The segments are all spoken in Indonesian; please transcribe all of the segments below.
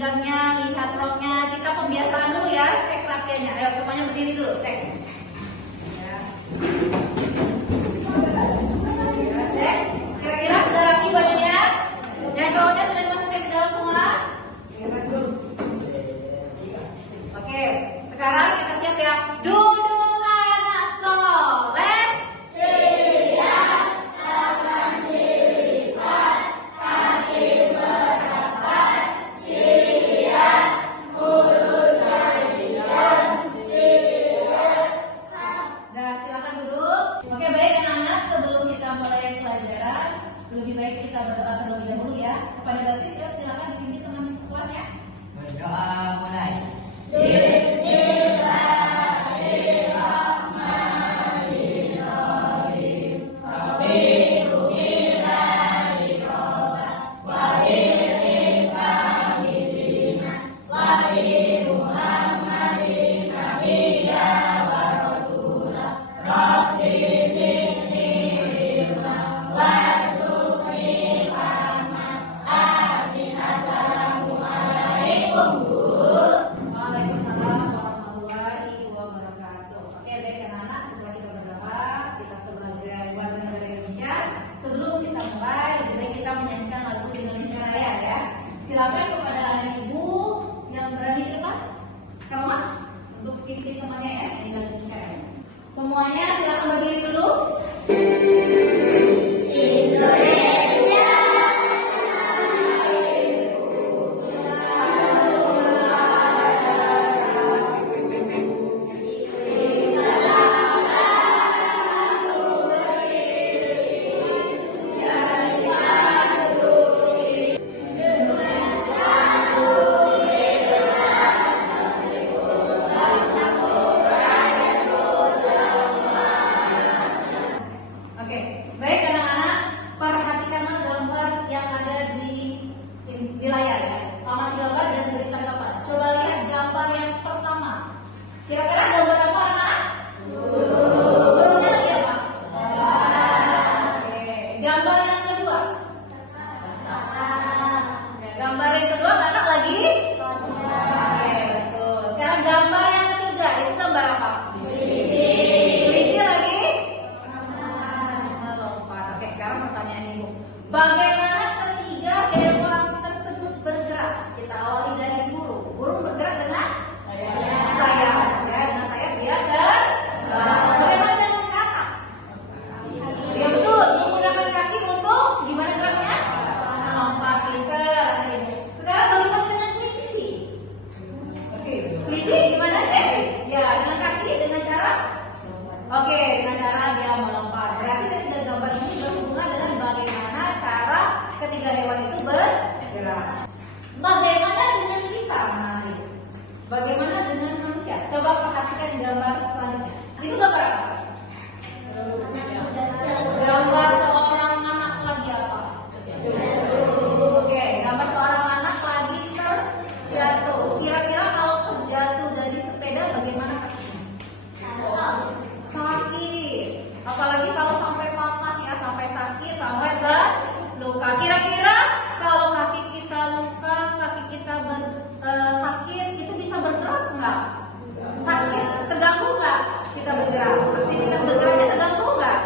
pinggangnya, lihat roknya. Kita pembiasaan dulu ya, cek rakyatnya. Ayo semuanya berdiri dulu, cek. Ya. Ya, cek. Kira-kira sudah rapi bajunya? Yang cowoknya sudah dimasukkan ke dalam semua? Oke, sekarang kita siap ya. Duduk anak soleh. Siap, tangan dilipat, kaki merapat. Siap, mulut jadikan. Siap. Nah, silakan duduk. Oke, baik anak-anak, sebelum kita mulai pelajaran, lebih baik kita berdoa terlebih dahulu ya. Kepada Basit, ya, silakan dipimpin teman sekelasnya. Berdoa mulai. Waalaikumsalam warahmatullahi wabarakatuh. Oke, baik anak-anak, setelah kita berdoa, kita sebagai warga negara Indonesia, sebelum kita mulai, lebih baik kita menyanyikan lagu Indonesia Raya ya. Silakan kepada anak ibu yang berani di depan. Kamu mah? Untuk pimpin temannya ya, di lagu Indonesia Raya. Semuanya silakan berdiri dulu. Oke, baik anak-anak, perhatikanlah gambar yang ada di layar ya. Amati gambar dan beri tanggapan. Coba lihat gambar yang pertama. Kira-kira gambar apa anak-anak? Burungnya lagi apa? Oke, gambar yang kedua. Ya, gambar yang kedua anak lagi? Oke, betul. Sekarang gambar yang ketiga, itu gambar apa? Kelinci lagi? Melompat. Oke, sekarang pertanyaan ibu. Bagaimana ketiga hewan tersebut bergerak? Kita awali dari burung. Burung bergerak dengan sayap. Ya, dengan sayap dia terbang. Bagaimana dengan kakak? Ya betul, menggunakan kaki untuk gimana geraknya? Melompat. Pinter. Sekarang bagaimana dengan kelinci? Kelinci gimana deh? Ya, dengan kaki, dengan cara? Oke, dengan cara dia melompat. Berarti ketiga gambar ini berhubungan dengan bagaimana cara ketiga hewan itu bergerak. Bagaimana dengan kita? Nah, bagaimana dengan manusia? Coba perhatikan gambar selanjutnya. Itu gambar apa? Gambar seorang anak lagi apa? Oke, gambar seorang anak lagi terjatuh. Kira-kira kalau terjatuh dari sepeda bagaimana kakinya? Sakit. Apalagi kalau sampai patah ya, sampai sakit, sampai luka. Kira-kira kalau kaki kita luka, kaki kita sakit, itu bisa bergerak nggak? Sakit, terganggu nggak kita bergerak? Aktivitas bergeraknya terganggu nggak?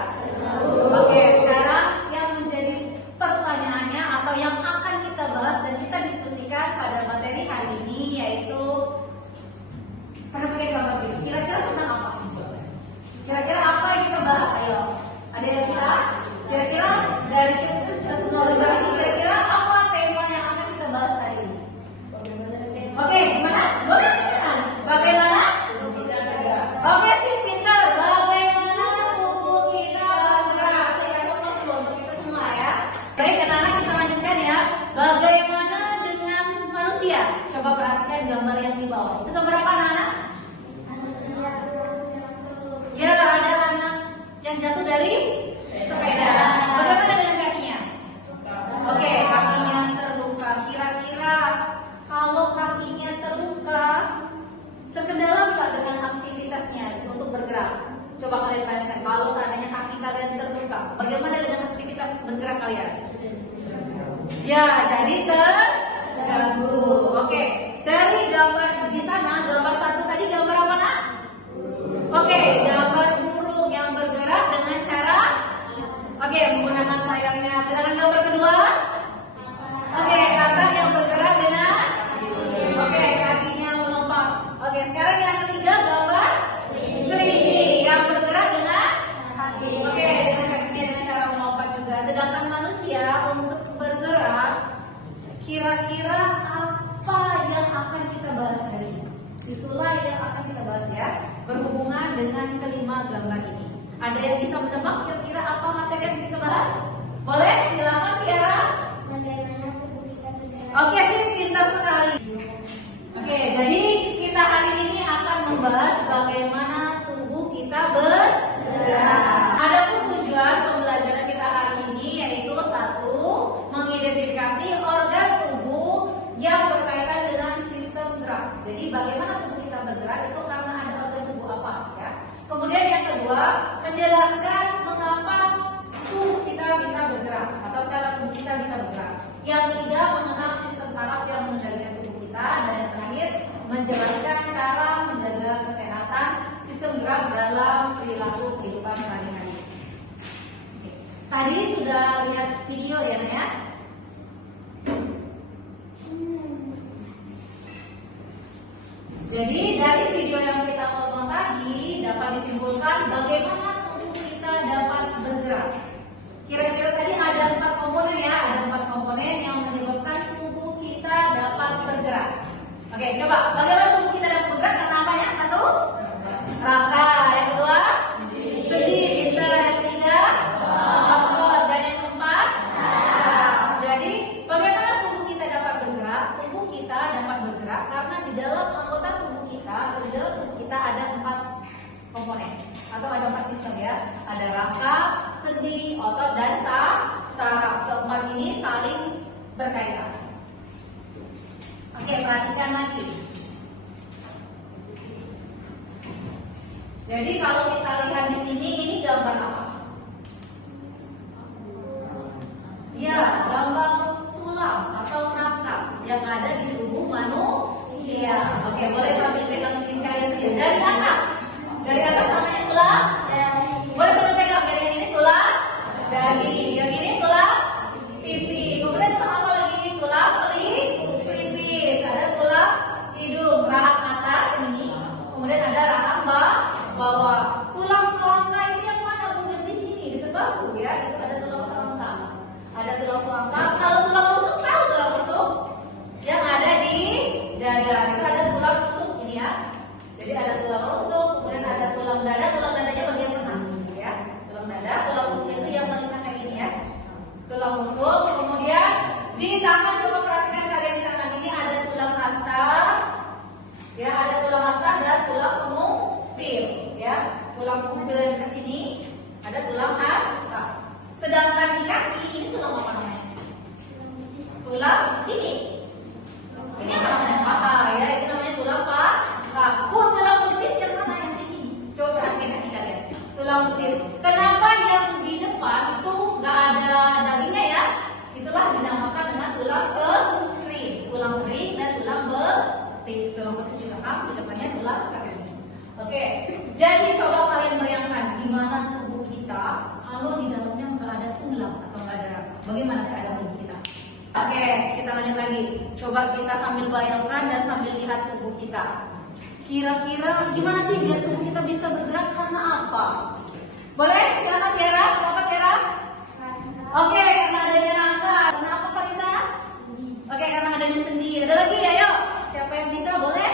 Oke, sekarang yang menjadi pertanyaannya atau yang akan kita bahas dan kita diskusikan pada materi hari ini yaitu perhatikan gambar ini. Kira-kira tentang apa? Kira-kira apa yang kita bahas? Ayo, ada yang bisa? Kira-kira dari semua gambar ini, kira-kira apa tema yang akan kita bahas hari ini? Oke, gimana? Boleh kan? Bagaimana? Oke sih, pintar. Bagaimana tubuh kita bergerak? Saya kasih informasi untuk kita semua ya. Baik, anak-anak kita lanjutkan ya. Bagaimana dengan manusia? Coba perhatikan gambar yang di bawah. Itu gambar apa anak-anak? Ya, ada anak yang jatuh dari sepeda. Bagaimana dengan kakinya? Oke, kakinya terluka. Kira-kira kalau kakinya terluka, terkendala nggak dengan aktivitasnya untuk bergerak? Coba kalian bayangkan, kalau seandainya kaki kalian terluka, bagaimana dengan aktivitas bergerak kalian? Ya, jadi terganggu. Oke, Itulah yang akan kita bahas ya, berhubungan dengan kelima gambar ini. Ada yang bisa menebak kira-kira apa materi yang kita bahas? Boleh? Silakan Tiara. Bagaimana tubuh kita bergerak? Oke, sip, pintar sekali. Oke, jadi kita hari ini akan membahas bagaimana tubuh kita bergerak. Adapun tujuan pembelajaran kita hari ini yaitu satu, mengidentifikasi organ tubuh yang berkaitan dengan sistem gerak. Jadi bagaimana tubuh kita bergerak itu karena ada organ tubuh apa ya. Kemudian yang kedua, menjelaskan mengapa tubuh kita bisa bergerak atau cara tubuh kita bisa bergerak. Yang ketiga, mengenal sistem saraf yang mengendalikan tubuh kita. Dan yang terakhir, menjelaskan cara menjaga kesehatan sistem gerak dalam perilaku kehidupan sehari-hari. Tadi sudah lihat video ya Naya? Jadi dari video yang kita tonton tadi dapat disimpulkan bagaimana tubuh kita dapat bergerak. Kira-kira tadi ada 4 komponen ya, ada 4 komponen yang menyebabkan tubuh kita dapat bergerak. Oke, coba bagaimana tubuh kita dapat bergerak? Karena apanya? Satu, rangka. Yang kedua, sendi. Pintar. Yang ketiga, otot. Dan yang keempat, saraf. Jadi bagaimana tubuh kita dapat bergerak? Tubuh kita dapat bergerak karena di dalam anggota tubuh kita, atau di dalam tubuh kita ada 4 komponen atau ada 4 sistem ya. Ada rangka, sendi, otot, dan saraf. Keempat ini saling berkaitan. Oke, perhatikan lagi. Jadi kalau kita lihat di sini, ini gambar apa? Ya, gambar tulang atau rangka yang ada di tubuh manusia. Oke, boleh sambil pegang diri kalian sendiri dari atas. Dari atas namanya tulang. Boleh sambil pegang dari yang ini tulang. Dari yang ini tulang pipi. Kemudian tulang apa lagi? Tulang pelipis. Ada tulang hidung, rahang atas ini. Kemudian ada rahang bawah. Tulang selangka ini yang mana? Bukan di sini, di bahu ya. Itu ada tulang selangka. Ada tulang selangka. Kalau tulang rusuk, tahu tulang rusuk? Yang ada di dada. Itu ada tulang rusuk ini ya. Jadi ada tulang rusuk, kemudian ada tulang dada. Tulang dadanya bagian tengah ya. Tulang dada, tulang rusuk itu yang paling kayak gini ya. Tulang rusuk, kemudian di tangan, coba perhatikan kalian, di tangan ini ada tulang hasta. Ya, ada tulang hasta dan tulang pengumpil ya. Tulang pengumpil yang di sini ada tulang hasta. Sedangkan di kaki ini tulang apa namanya? Tulang sini. Ini apa namanya? Paha ya, itu namanya tulang paha. Tulang betis yang mana yang di sini? Coba perhatikan kaki kalian. Tulang betis. Kenapa yang di depan itu nggak ada dagingnya ya? Itulah dinamakan dengan tulang kering. Tulang kering dan tulang betis. Tulang betis juga kan, di depannya tulang kering. Oke, jadi coba kalian bayangkan gimana tubuh kita kalau di dalamnya nggak ada tulang atau nggak ada. Bagaimana keadaan tubuh kita? Oke, kita lanjut lagi. Coba kita sambil bayangkan dan sambil lihat tubuh kita. Kira-kira gimana sih biar tubuh kita bisa bergerak karena apa? Boleh? Silakan Tiara. Kenapa Tiara? Oke, karena adanya rangka. Kenapa Farisa? Oke, karena adanya sendi. Ada lagi? Ayo. Siapa yang bisa? Boleh?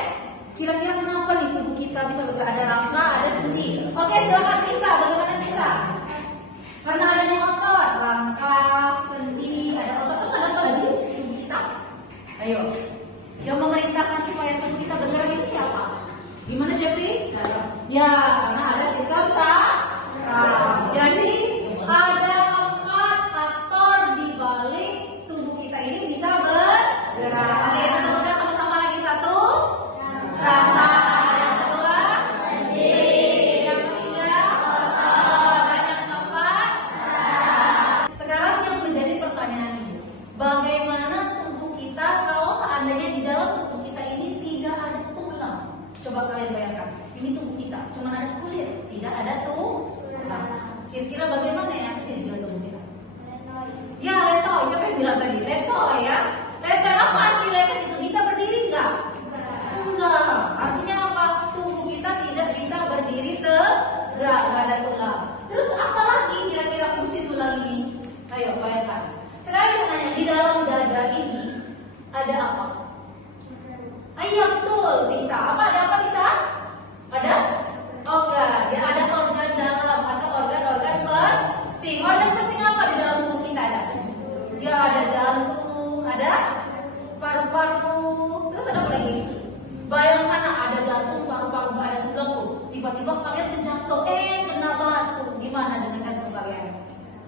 Kira-kira kenapa nih tubuh kita bisa bergerak? Ada rangka, ada sendi. Oke, silakan bisa. Bagaimana bisa? Karena adanya otot, rangka, sendi, ada otot. Terus ada apa lagi? Tubuh kita. Ayo. Yang memerintahkan supaya tubuh kita bergerak itu siapa? Gimana Jeffrey? Ya, karena ada sistem saraf. Jadi ada 4 aktor di balik tubuh kita ini bisa bergerak. Ada yang sebutkan sama-sama lagi. Satu, rangka. Yang kedua, sendi. Yang ketiga, otot. Dan yang keempat, saraf. Sekarang yang menjadi pertanyaan ini, bagaimana tubuh kita kalau seandainya di dalam tubuh kita ini tidak ada tulang? Coba kalian bayangkan, ini tubuh kita, cuma ada kulit, tidak ada tulang. Kira-kira bagaimana ya di dalam tubuh kita? Ya, letoy. Siapa yang bilang tadi? Letoy ya. Letoy apa arti letoy itu? Bisa berdiri nggak? Enggak. Artinya apa? Tubuh kita tidak bisa berdiri tegak, nggak ada tulang. Terus apa lagi kira-kira fungsi tulang ini? Ayo bayangkan. Sekarang kita tanya, di dalam dada ini ada apa? Iya betul, bisa. Apa ada tiba-tiba kalian terjatuh, kena batu, gimana dengan jantung kalian?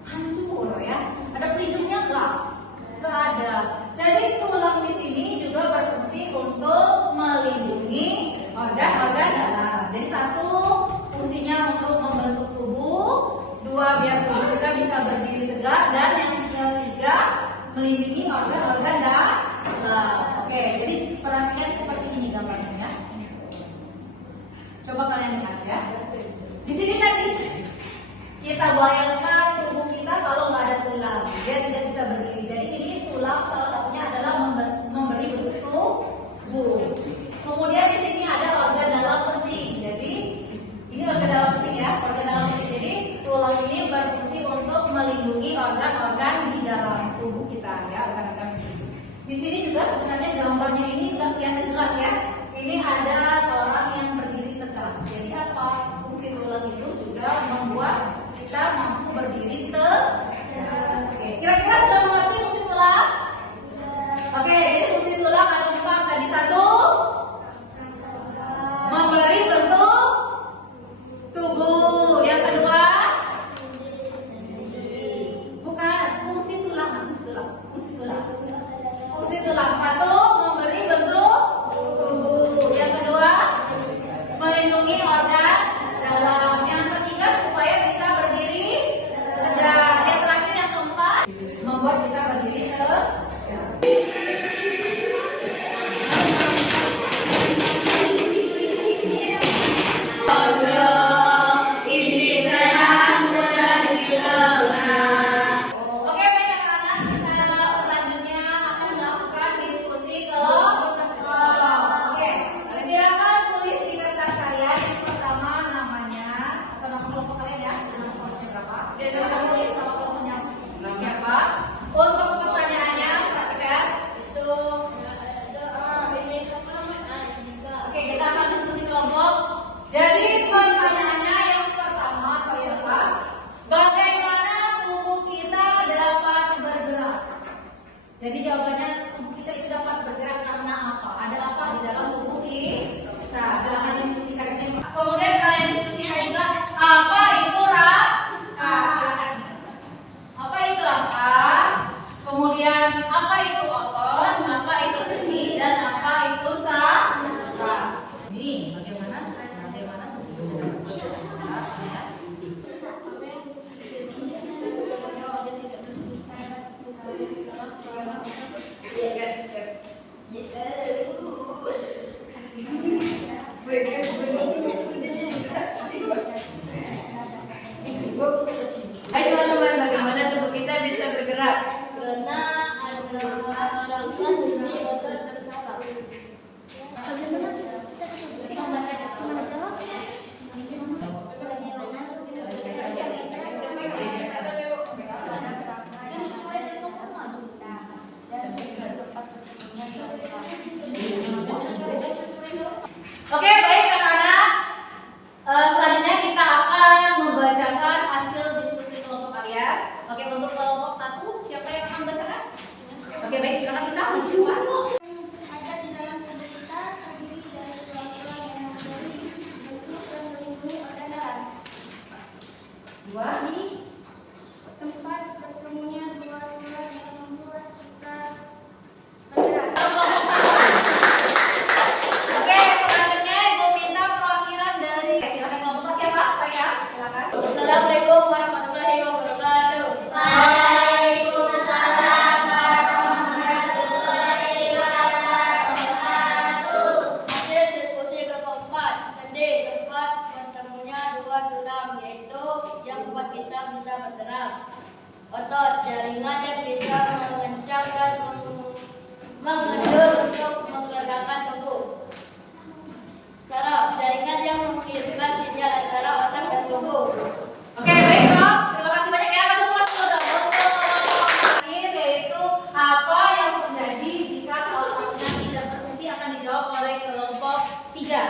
Hancur ya. Ada pelindungnya nggak? Nggak ada. Jadi tulang di sini juga berfungsi untuk melindungi organ-organ dalam. Jadi satu, fungsinya untuk membentuk tubuh. Dua, biar tubuh kita bisa berdiri tegak. Dan yang ketiga, melindungi organ-organ dalam. Oke, jadi perhatikan seperti ini gambarnya ya. Coba kalian lihat ya. Di sini tadi kita bayangkan tubuh kita kalau nggak ada tulang, dia tidak bisa berdiri. Jadi ini tulang salah satunya adalah memberi bentuk tubuh. Kemudian di sini ada organ dalam penting. Jadi ini organ dalam penting ya, organ dalam penting. Jadi tulang ini berfungsi untuk melindungi organ-organ di dalam tubuh kita ya, organ-organ penting. Di sini juga sebenarnya gambarnya ini nggak kelihatan jelas ya. Ini ada orang yang berdiri tegak. Jadi apa? Fungsi tulang itu juga membuat kita mampu berdiri tegak. Oke, kira-kira sudah mengerti fungsi tulang? Oke, jadi fungsi tulang ada empat tadi. Satu, memberi bentuk tubuh. Yang kedua, bukan fungsi tulang, fungsi tulang. Satu, memberi bentuk tubuh. Yang kedua, melindungi organ dalam. Yang ketiga, supaya bisa berdiri tegak. Yang terakhir, yang keempat, membuat kita berdiri tegak. Oke, baik anak-anak, kita selanjutnya akan melakukan diskusi kelompok. Oke, silakan tulis di kertas kalian yang pertama namanya atau nama kelompok kalian ya, nama kelompoknya berapa? Dan nama tulis nama kelompoknya siapa? Untuk pertanyaannya, perhatikan itu. Oke, kita akan diskusi kelompok. Jadi pertanyaannya yang pertama atau yang apa? Bagaimana tubuh kita dapat bergerak? Jadi jawabannya tubuh kita itu dapat bergerak karena apa? Ada apa di dalam tubuh kita? Silahkan diskusikan ini. Kemudian kalian diskusikan juga apa itu rangka? Silakan. Apa itu rangka? Kemudian apa itu otot? Apa itu sendi? Dan apa itu saraf? Ini bagaimana tubuh kita dapat bergerak? Ya. Hai teman-teman, bagaimana tubuh kita bisa bergerak? Karena ada rangka, sendi, otot, dan saraf. Bagaimana kita gimana jawab? Oke, baik anak-anak. Selanjutnya kita akan membacakan hasil diskusi kelompok kalian. Oke, untuk kelompok 1, siapa yang akan membacakan? Oke, baik, silakan bisa maju depan. Ada di dalam tubuh kita terdiri dari tulang-tulang yang memberi bentuk dan melindungi organ dalam. 2. Ini tempat bertemunya dua tulang yang membuat kita bergerak. Oke, selanjutnya Ibu minta perwakilan dari. Silakan kelompok siapa? Pak ya, silakan. Assalamualaikum warahmatullahi wabarakatuh. Waalaikumsalam warahmatullahi wabarakatuh. Hasil diskusi kelompok 4, sendi tempat bertemunya dua tulang, yaitu yang membuat kita bisa bergerak. Otot, jaringan yang bisa mengencang dan mengendur untuk menggerakkan tubuh. Saraf, jaringan yang mengirimkan sinyal antara otak dan tubuh. Oke, baik sob. Terima kasih banyak ya. Masuk kelas dulu. Terakhir yaitu apa yang terjadi jika salah satunya tidak berfungsi akan dijawab oleh kelompok 3 ya.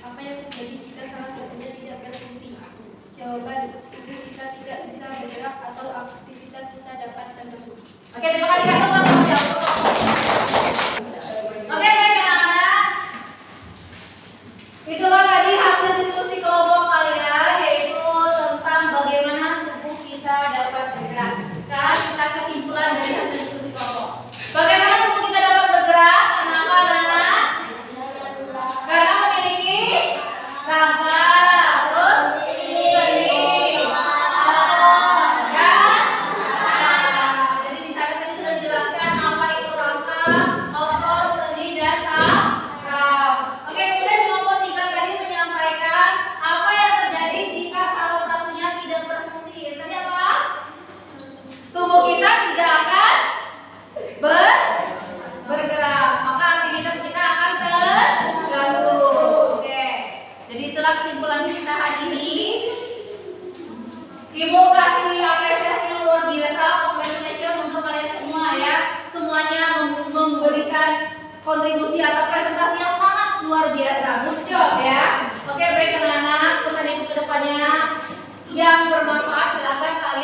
Apa yang terjadi jika salah satunya tidak berfungsi? Jawaban, tubuh kita tidak bisa bergerak Oke, terima kasih ya semua sudah menjawab. Oke, baik anak-anak. Itulah tadi hasil diskusi kelompok kalian, yaitu tentang bagaimana tubuh kita dapat bergerak. Sekarang kita kesimpulan dari hasil diskusi kelompok. Bagaimana tubuh kita dapat bergerak? Kenapa anak-anak? Karena memiliki rangka, terus sendi, otot, dan saraf. Jadi di sana tadi sudah dijelaskan apa itu rangka, otot, sendi, dan saraf. Oke, kemudian kelompok 3 tadi menyampaikan apa yang terjadi jika salah satunya tidak berfungsi. Tadi apa? Tubuh kita tidak akan bergerak, maka aktivitas kita akan terganggu. Oke, jadi itulah kesimpulan kita hari ini. Ibu kasih apresiasi yang luar biasa, congratulations untuk kalian semua ya. Semuanya memberikan kontribusi atau presentasi yang sangat luar biasa. Good job ya. Oke, baik anak-anak, pesan ibu ke depannya yang bermanfaat silakan kalian